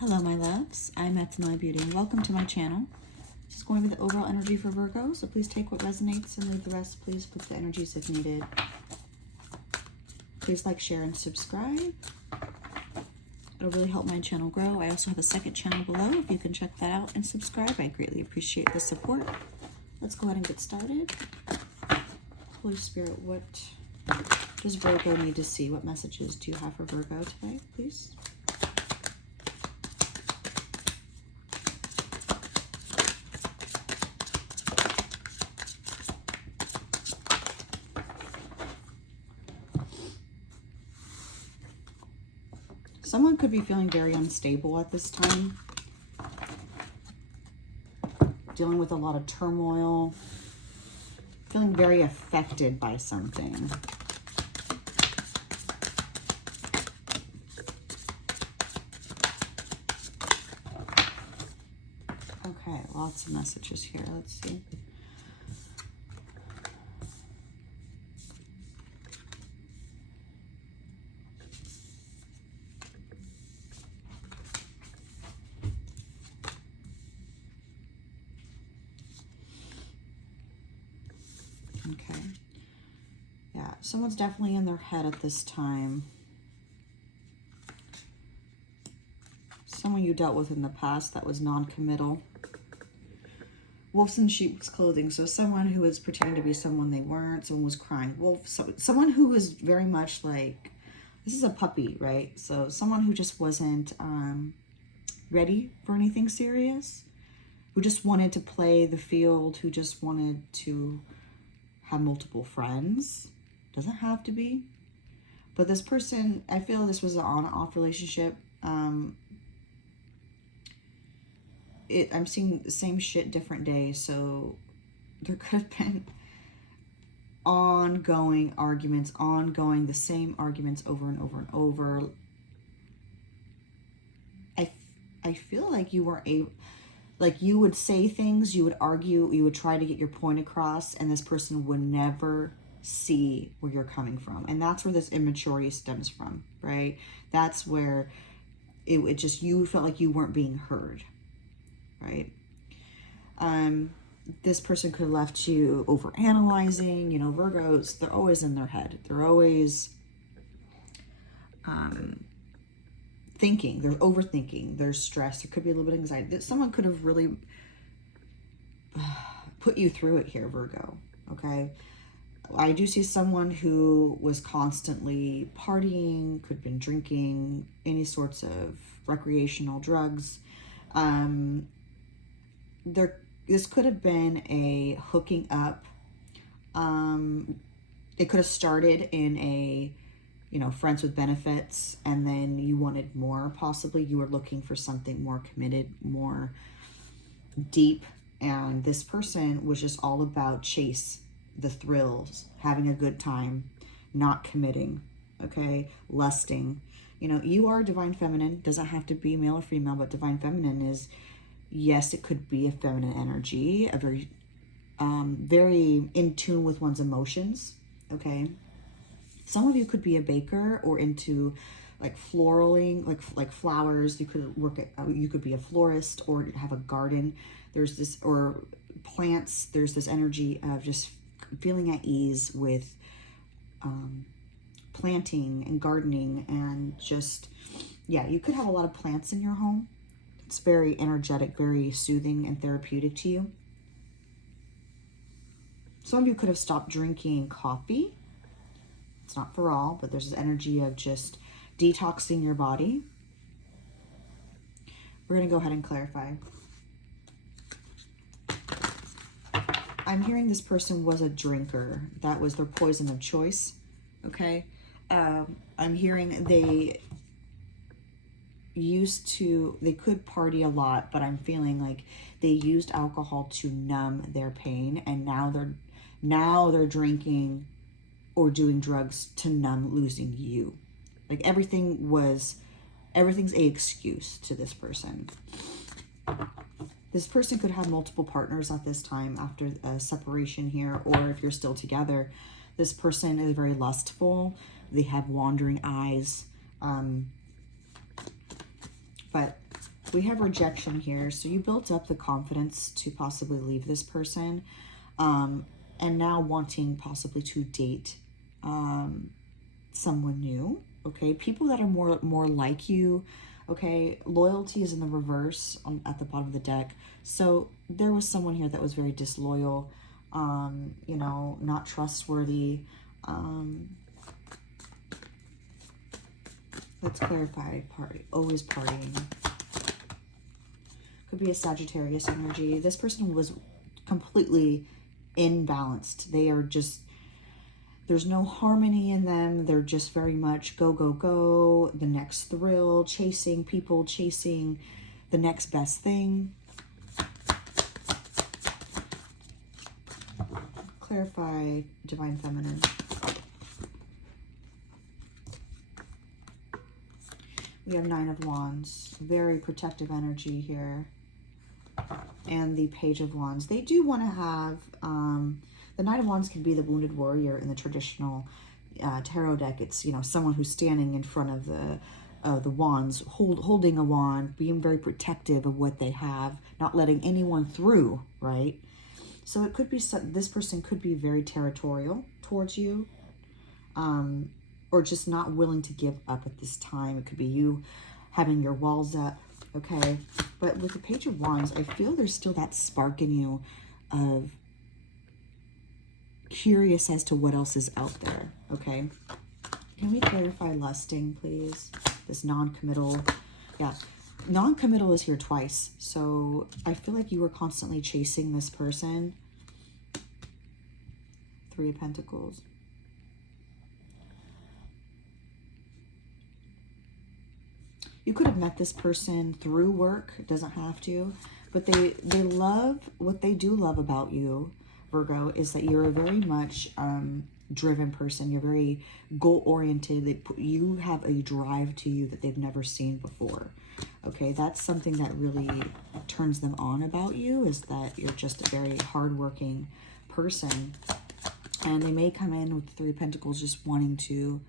Hello, my loves. I'm Etanoi Beauty, and welcome to my channel. This is going to be the overall energy for Virgo, so please take what resonates and leave the rest. Please put the energies if needed. Please like, share, and subscribe. It'll really help my channel grow. I also have a second channel below. If you can check that out and subscribe, I greatly appreciate the support. Let's go ahead and get started. Holy Spirit, what does Virgo need to see? What messages do you have for Virgo today, please? Someone could be feeling very unstable at this time, dealing with a lot of turmoil, feeling very affected by something. Okay, lots of messages here. Let's see. Okay. Yeah, someone's definitely in their head at this time. Someone you dealt with in the past that was non-committal. Wolves in sheep's clothing. So someone who was pretending to be someone they weren't. Someone was crying wolf. So someone who was very much like, this is a puppy, right? So someone who just wasn't ready for anything serious. Who just wanted to play the field. Who just wanted to have multiple friends. Doesn't have to be. But this person, I feel this was an on-off relationship. I'm seeing the same shit different days. So there could have been ongoing arguments, the same arguments over and over and over. I feel like you weren't able, like you would say things, you would argue, you would try to get your point across, and this person would never see where you're coming from. And that's where this immaturity stems from, right? That's where it just, you felt like you weren't being heard, right? This person could have left you overanalyzing. You know, Virgos, they're always in their head. They're always thinking, they're overthinking, there's stress, there could be a little bit of anxiety. Someone could have really put you through it here, Virgo, okay? I do see someone who was constantly partying, could have been drinking, any sorts of recreational drugs. This could have been a hooking up. It could have started in a, you know, friends with benefits, and then you wanted more. Possibly you were looking for something more committed, more deep, and this person was just all about chase, the thrills, having a good time, not committing, okay, lusting. You know, you are divine feminine. Doesn't have to be male or female, but divine feminine is, yes, it could be a feminine energy, a very very in tune with one's emotions, okay? Some of you could be a baker or into like floraling, like flowers. You could work at, you could be a florist or have a garden. There's this, or plants. There's this energy of just feeling at ease with planting and gardening, and just, yeah, you could have a lot of plants in your home. It's very energetic, very soothing and therapeutic to you. Some of you could have stopped drinking coffee. It's not for all, but there's this energy of just detoxing your body. We're going to go ahead and clarify. I'm hearing this person was a drinker. That was their poison of choice, okay? I'm hearing they could party a lot, but I'm feeling like they used alcohol to numb their pain, and now they're drinking or doing drugs to numb losing you. Like everything's a excuse to this person. This person could have multiple partners at this time after a separation here, or if you're still together, this person is very lustful. They have wandering eyes. But We have rejection here. So you built up the confidence to possibly leave this person, and now wanting possibly to date someone new. Okay, people that are more like you. Okay, loyalty is in the reverse at the bottom of the deck. So there was someone here that was very disloyal, you know, not trustworthy. Let's clarify. Always partying. Could be a Sagittarius energy. This person was completely imbalanced. They are just, there's no harmony in them. They're just very much go, go, go. The next thrill, chasing people, chasing the next best thing. Clarify Divine Feminine. We have Nine of Wands. Very protective energy here. And the Page of Wands. They do want to have... the Knight of Wands can be the wounded warrior in the traditional tarot deck. It's, you know, someone who's standing in front of the wands, holding a wand, being very protective of what they have, not letting anyone through, right? So it could be, this person could be very territorial towards you, or just not willing to give up at this time. It could be you having your walls up, okay? But with the Page of Wands, I feel there's still that spark in you of curious as to what else is out there, okay? Can we clarify lusting, please? This non-committal, yeah. Non-committal is here twice, so I feel like you were constantly chasing this person. Three of Pentacles. You could have met this person through work. It doesn't have to, but they love, what they do love about you, Virgo, is that you're a very much driven person. You're very goal-oriented. You have a drive to you that they've never seen before. Okay, that's something that really turns them on about you, is that you're just a very hardworking person. And they may come in with the Three of Pentacles just wanting to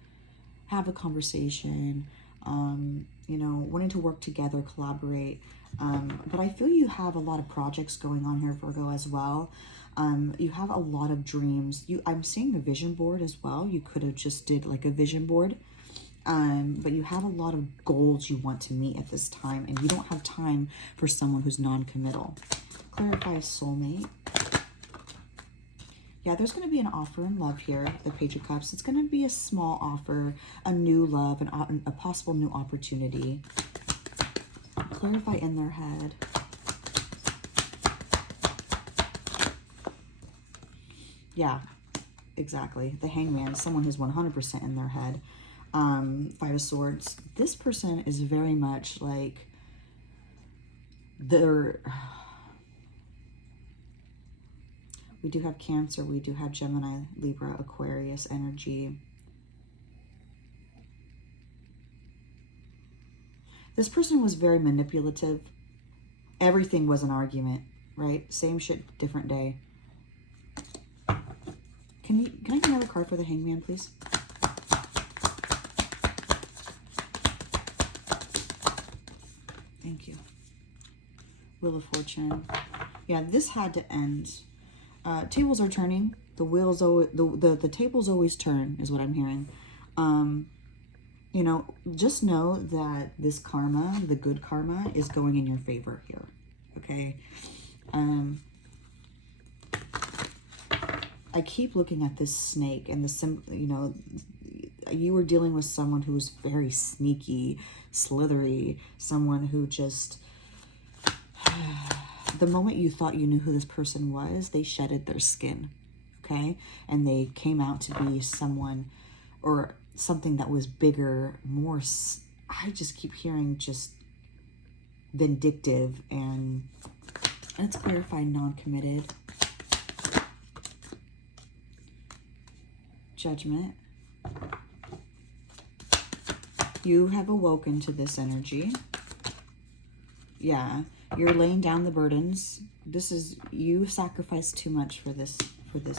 have a conversation, you know, wanting to work together, collaborate. But I feel you have a lot of projects going on here, Virgo, as well. You have a lot of dreams. I'm seeing a vision board as well. You could have just did like a vision board. But you have a lot of goals you want to meet at this time, and you don't have time for someone who's non-committal. Clarify soulmate. Yeah, there's going to be an offer in love here, the Page of Cups. It's going to be a small offer, a new love, a possible new opportunity. Clarify in their head. Yeah, exactly. The Hangman, someone who's 100% in their head. Five of Swords. This person is very much like we do have Cancer, we do have Gemini, Libra, Aquarius energy. This person was very manipulative. Everything was an argument, right? Same shit, different day. Can I get another card for the Hangman, please? Thank you. Wheel of Fortune. Yeah, this had to end. Tables are turning. The wheels, the tables always turn, is what I'm hearing. You know, just know that this karma, the good karma, is going in your favor here. Okay. I keep looking at this snake and you know, you were dealing with someone who was very sneaky, slithery, someone who just, the moment you thought you knew who this person was, they shedded their skin, okay? And they came out to be someone or something that was bigger, more, I just keep hearing just vindictive, and let's clarify non-committed. Judgment. You have awoken to this energy. Yeah, you're laying down the burdens. This is, you sacrificed too much for this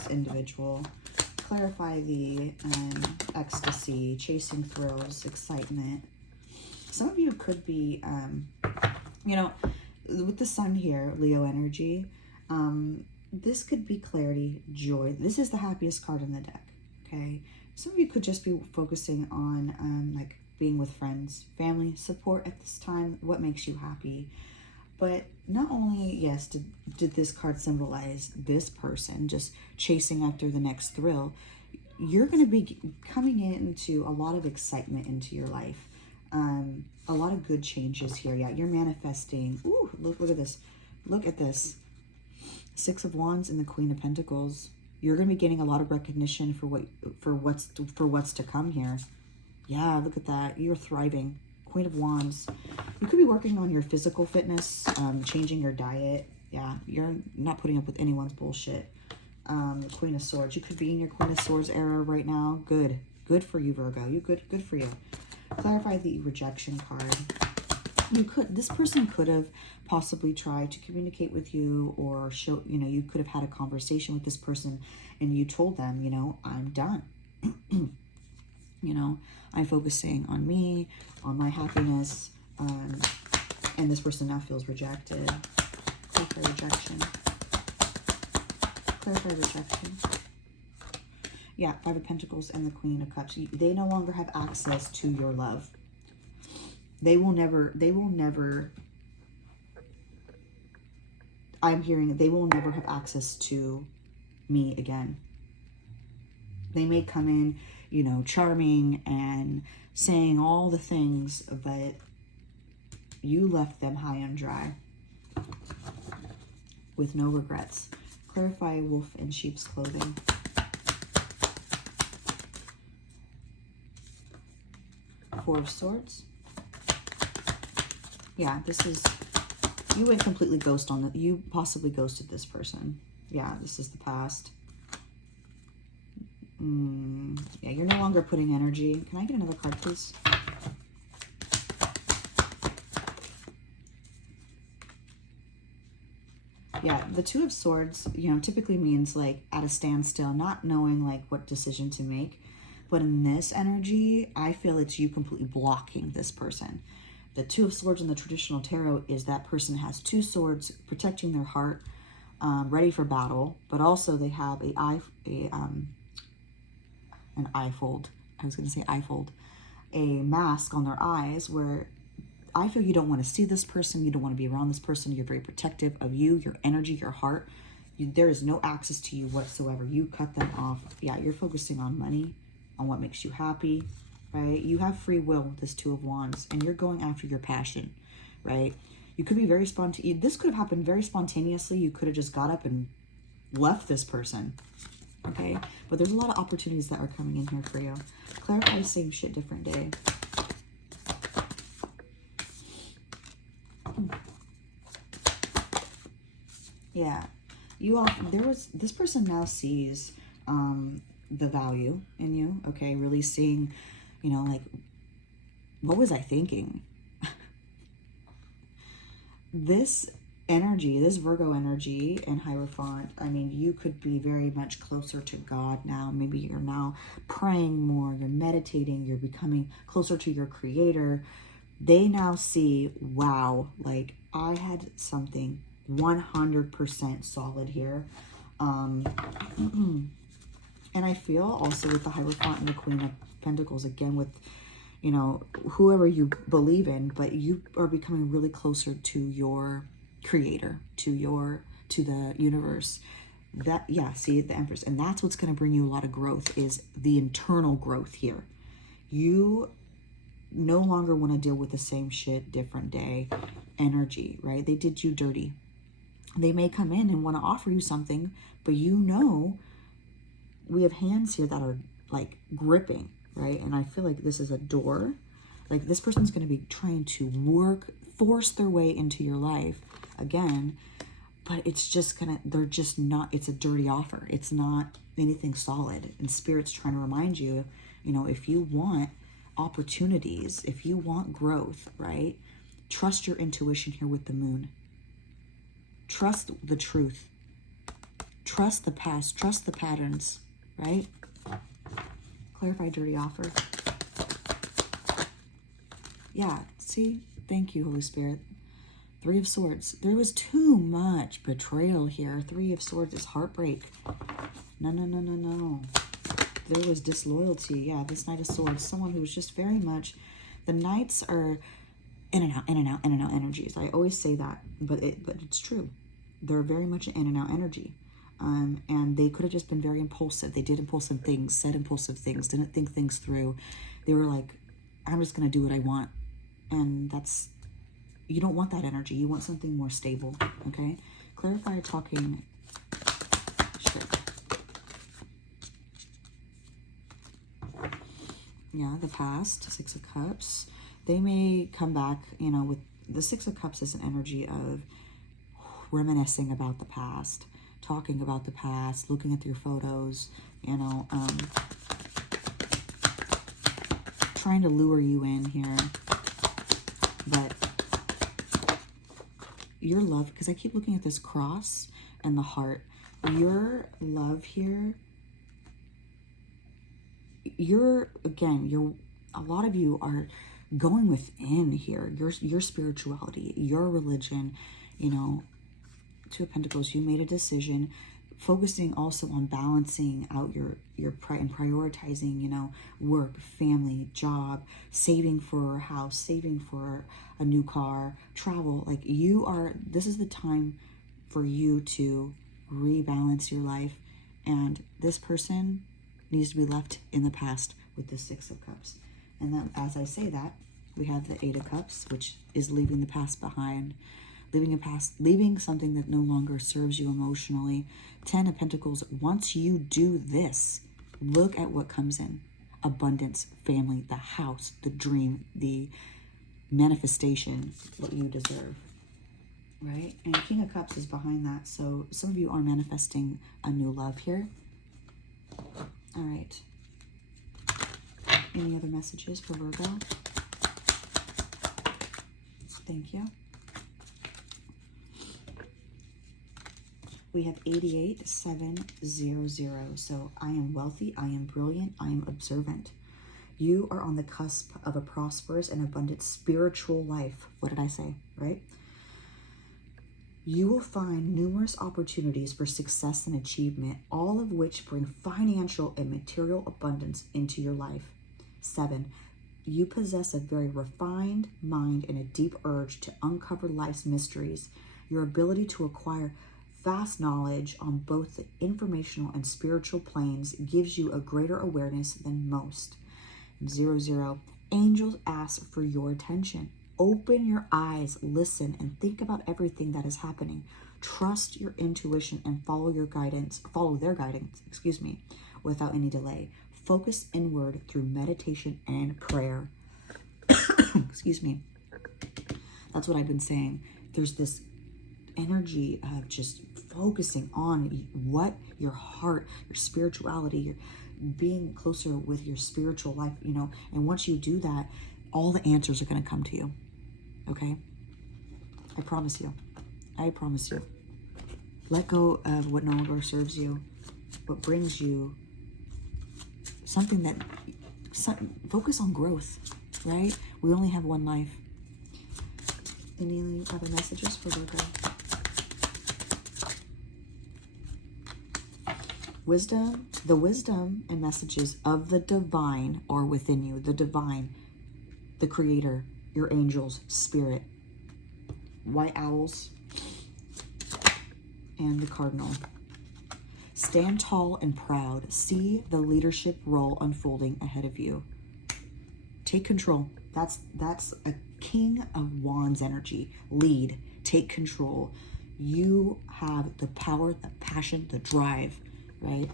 individual. Clarify the ecstasy, chasing thrills, excitement. Some of you could be, You know, with the sun here, Leo energy, this could be clarity, joy. This is the happiest card in the deck, okay? Some of you could just be focusing on like being with friends, family, support at this time, what makes you happy. But not only, yes, did this card symbolize this person just chasing after the next thrill, you're going to be coming into a lot of excitement into your life. A lot of good changes here. Yeah, you're manifesting. Ooh, look at this. Look at this. Six of Wands and the Queen of Pentacles. You're going to be getting a lot of recognition for what's to come here. Yeah, look at that. You're thriving. Queen of Wands. You could be working on your physical fitness, changing your diet. Yeah, you're not putting up with anyone's bullshit. Queen of Swords. You could be in your Queen of Swords era right now. Good. Good for you, Virgo. Good for you. Clarify the rejection card. This person could have possibly tried to communicate with you, or show, you could have had a conversation with this person and you told them, I'm done. I'm focusing on me, on my happiness, and this person now feels rejected. Clarify rejection. Clarify rejection. Yeah, Five of Pentacles and the Queen of Cups. They no longer have access to your love. They will never, I'm hearing they will never have access to me again. They may come in, charming and saying all the things, but you left them high and dry with no regrets. Clarify wolf in sheep's clothing. Four of Swords. Yeah, this is, you went completely ghost on it. You possibly ghosted this person. Yeah, this is the past. Yeah, you're no longer putting energy. Can I get another card, please? Yeah, the Two of Swords, typically means like at a standstill, not knowing like what decision to make. But in this energy, I feel it's you completely blocking this person. The Two of Swords in the traditional tarot is that person has two swords protecting their heart, ready for battle, but also they have an eyefold. I was going to say eyefold. A mask on their eyes where I feel you don't want to see this person. You don't want to be around this person. You're very protective of you, your energy, your heart. There is no access to you whatsoever. You cut them off. Yeah, you're focusing on money, on what makes you happy, right? You have free will with this Two of Wands, and you're going after your passion, right? You could be very spontaneous. This could have happened very spontaneously. You could have just got up and left this person, okay? But there's a lot of opportunities that are coming in here for you. Clarify same shit, different day. Yeah, this person now sees the value in you, okay? Really seeing, like, what was I thinking? This energy, this Virgo energy and Hierophant, I mean, you could be very much closer to God now. Maybe you're now praying more, you're meditating, you're becoming closer to your creator. They now see, wow, like I had something 100% solid here. And I feel also with the Hierophant and the Queen of Pentacles, again with, whoever you believe in, but you are becoming really closer to your creator, to the universe. That, yeah, see the Empress. And that's what's going to bring you a lot of growth, is the internal growth here. You no longer want to deal with the same shit, different day energy, right? They did you dirty. They may come in and want to offer you something, but we have hands here that are like gripping, right? And I feel like this is a door. Like this person's going to be trying to force their way into your life again, but it's just they're just not, it's a dirty offer. It's not anything solid. And Spirit's trying to remind you, if you want opportunities, if you want growth, right? Trust your intuition here with the Moon. Trust the truth. Trust the past. Trust the patterns, right? Clarify dirty offer. Yeah, see? Thank you, Holy Spirit. Three of Swords. There was too much betrayal here. Three of Swords is heartbreak. No, no, no, no, no. There was disloyalty. Yeah, this Knight of Swords. Someone who was just very much... The Knights are in and out, in and out, in and out energies. I always say that, but it's true. They're very much an in and out energy. And they could have just been very impulsive. They did impulsive things, said impulsive things, didn't think things through. They were like, I'm just going to do what I want. And that's... You don't want that energy. You want something more stable, okay? Clarifier talking... Sure. Yeah, the past, Six of Cups. They may come back, you know, with the Six of Cups is an energy of reminiscing about the past, talking about the past, looking at your photos, you know, trying to lure you in here. But your love, because I keep looking at this cross and the heart, your love here, a lot of you are going within here, your spirituality, your religion, you know. Two of Pentacles, you made a decision, focusing also on balancing out your and prioritizing, you know, work, family, job, saving for a house, saving for a new car, travel. Like this is the time for you to rebalance your life. And this person needs to be left in the past with the Six of Cups. And then as I say that, we have the Eight of Cups, which is leaving the past behind. Leaving something that no longer serves you emotionally. 10 of Pentacles, once you do this, look at what comes in. Abundance, family, the house, the dream, the manifestation, what you deserve, right? And King of Cups is behind that, so some of you are manifesting a new love here. All right. Any other messages for Virgo? Thank you. We have 88700. So I am wealthy, I am brilliant, I am observant. You are on the cusp of a prosperous and abundant spiritual life. What did I say, right? You will find numerous opportunities for success and achievement, all of which bring financial and material abundance into your life. 7, you possess a very refined mind and a deep urge to uncover life's mysteries. Your ability to acquire vast knowledge on both the informational and spiritual planes gives you a greater awareness than most. 00, angels ask for your attention. Open your eyes, listen, and think about everything that is happening. Trust your intuition and follow their guidance, without any delay. Focus inward through meditation and prayer. Excuse me. That's what I've been saying. There's this energy of just focusing on what your heart, your spirituality, your being closer with your spiritual life, you know. And once you do that, all the answers are going to come to you. Okay? I promise you. I promise you. Let go of what no longer serves you, what brings you something that... Focus on growth, right? We only have one life. Any other messages for Virgo? Wisdom, the wisdom and messages of the divine are within you. The divine, the creator, your angels, spirit, white owls, and the cardinal. Stand tall and proud. See the leadership role unfolding ahead of you. Take control. That's a King of Wands energy. Lead. Take control. You have the power, the passion, the drive, right?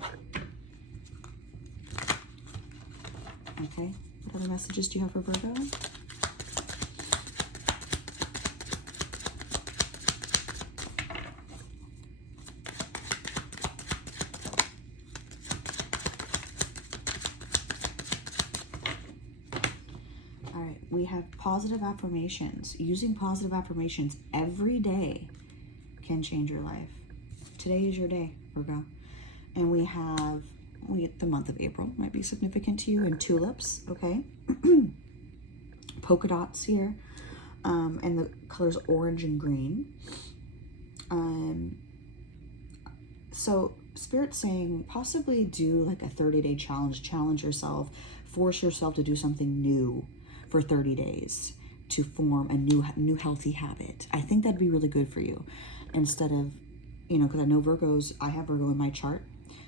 Okay. What other messages do you have for Virgo? We have positive affirmations. Using positive affirmations every day can change your life. Today is your day, Virgo. And we get the month of April, might be significant to you, and tulips, okay? Polka dots here. and the colors orange and green. So Spirit's saying possibly do like a 30-day challenge yourself, force yourself to do something new for 30 days to form a new healthy habit. I think that'd be really good for you, instead of, you know, because I know Virgos, I have Virgo in my chart.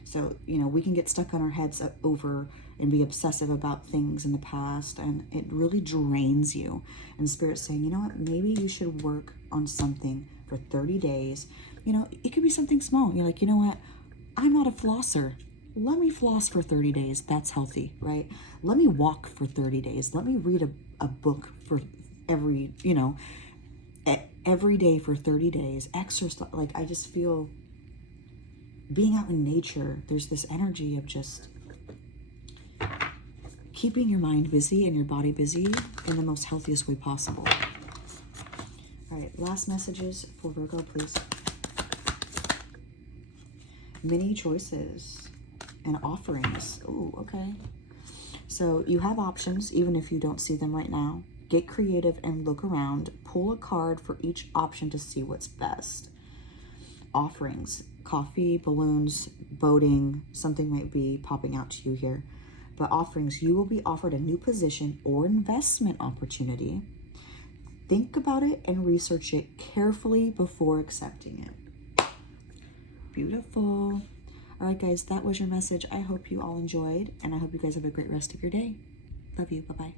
So, you know, we can get stuck on our heads over and be obsessive about things in the past, and it really drains you. And Spirit's saying, you know what, maybe you should work on something for 30 days. You know, it could be something small. You're like, you know what, I'm not a flosser. Let me floss for 30 days. That's healthy, right? Let me walk for 30 days. Let me read a book for every, you know, every day for 30 days. Exercise. Like, I just feel being out in nature, there's this energy of just keeping your mind busy and your body busy in the most healthiest way possible. All right, last messages for Virgo, please. Many choices and offerings. Oh, okay. So you have options, even if you don't see them right now. Get creative and look around. Pull a card for each option to see what's best. Offerings. Coffee, balloons, boating, something might be popping out to you here. But offerings, you will be offered a new position or investment opportunity. Think about it and research it carefully before accepting it. Beautiful. All right, guys, that was your message. I hope you all enjoyed, and I hope you guys have a great rest of your day. Love you. Bye-bye.